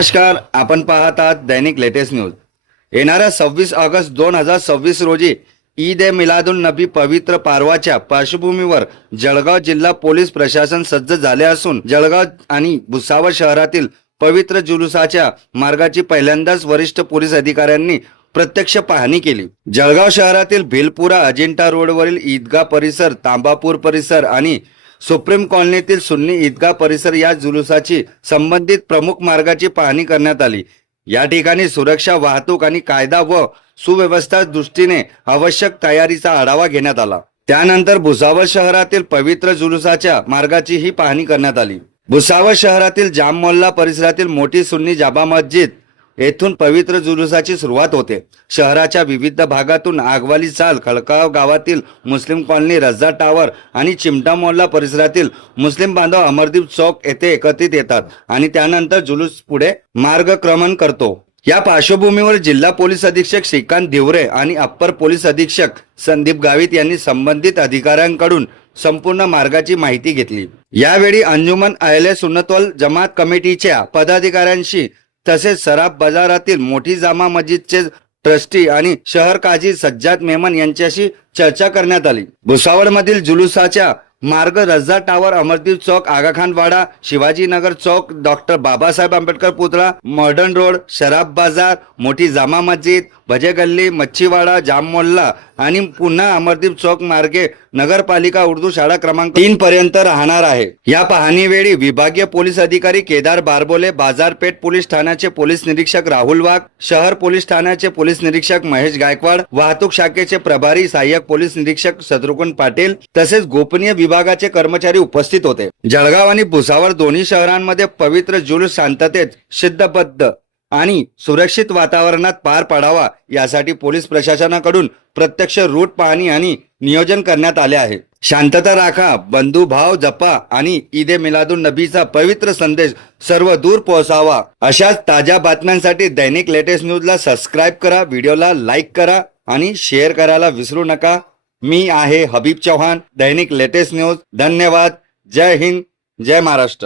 नमस्कार, आपण पाहत आहात दैनिक लेटेस्ट न्यूज। येणाऱ्या 26 ऑगस्ट 2026 रोजी ईद ए मिलादुन नबी पवित्र पर्वाच्या पार्श्वभूमीवर जळगाव जिल्हा पोलीस प्रशासन सज्ज झाले असून जळगाव आणि भुसावळ शहरातील पवित्र जुलूसाच्या मार्गाची पहिल्यांदाच वरिष्ठ पोलीस अधिकाऱ्यांनी प्रत्यक्ष पाहणी केली। जळगाव शहरातील भिलपुरा अजिंठा रोडवरील ईदगाह परिसर, तांबापूर परिसर आणि सुप्रीम कॉलनीतील सुन्नी ईदगाह परिसर या जुलूसाची संबंधित प्रमुख मार्गाची पाहणी करण्यात आली। या ठिकाणी सुरक्षा, वाहतूक आणि कायदा व सुव्यवस्था दृष्टीने आवश्यक तयारीचा आढावा घेण्यात आला। त्यानंतर भुसावळ शहरातील पवित्र जुलूसाच्या मार्गाचीही पाहणी करण्यात आली। भुसावळ शहरातील जाम मोहल्ला परिसरातील मोठी सुन्नी जामा मस्जिद येथून पवित्र जुलूसाची सुरुवात होते। शहराच्या विविध भागातून आगवाली चाल, खळकाव गावातील मुस्लिम कॉलनी, रज्जा टावर आणि चिमटा मोहल्ला परिसरातील मुस्लिम बांधव अमरदीप चौक येथे एकत्रित येतात आणि त्यानंतर जुलूस पुढे मार्गक्रमण करतो। या पार्श्वभूमीवर जिल्हा पोलीस अधीक्षक श्रीकांत धिवरे आणि अप्पर पोलीस अधीक्षक संदीप गावित यांनी संबंधित अधिकाऱ्यांकडून संपूर्ण मार्गाची माहिती घेतली। यावेळी अंजुमन अहले सुन्नत वल जमात कमिटीच्या पदाधिकाऱ्यांशी तसेच सराफ बाजारातील मोठी जामा मस्जिदचे ट्रस्टी आणि शहर काजी सज्जाद मेमन यांच्याशी चर्चा करण्यात आली। भुसावळ मधील जुलूसाच्या मार्ग रज्जा टावर, अमरदीप चौक, आगाखान वाडा, शिवाजीनगर चौक, डॉक्टर बाबासाहेब आंबेडकर पुतळा, मॉडर्न रोड, शराफ बाजार, मोठी जामा मस्जिद, भजे गल्ली, मच्छीवाडा, जाम मोहल्ला आणि पुन्हा अमरदीप चौक मार्गे नगरपालिका उर्दू शाळा क्रमांक 3 पर्यंत राहणार आहे। या पाहणीवेळी विभागीय पोलीस अधिकारी केदार बारबोले, बाजारपेठ पोलीस ठाण्याचे पोलीस निरीक्षक राहुल वाघ, शहर पोलीस ठाण्याचे पोलीस निरीक्षक महेश गायकवाड, वाहतूक शाखेचे प्रभारी सहाय्यक पोलीस निरीक्षक शत्रुघ्न पाटील तसेच गोपनीय विभागाचे कर्मचारी उपस्थित होते। जळगाव आणि भुसावळ दोन्ही शहरांमध्ये पवित्र जुलूस शांततेत, शिस्तबद्ध आणि सुरक्षित वातावरणात पार पडावा यासाठी पोलीस प्रशासनाकडून प्रत्यक्ष रूट पाहणी आणि नियोजन करण्यात आले आहे। शांतता राखा, बंधुभाव जपा आणि ईद ए मिलादुन नबीचा पवित्र संदेश सर्व दूर पोहोचावा। अशाच ताज्या बातम्यांसाठी दैनिक लेटेस्ट न्यूजला सबस्क्राइब करा, व्हिडिओला लाईक करा आणि शेअर करायला विसरू नका। मी आहे हबीब चौहान, दैनिक लेटेस्ट न्यूज। धन्यवाद। जय हिंद, जय महाराष्ट्र।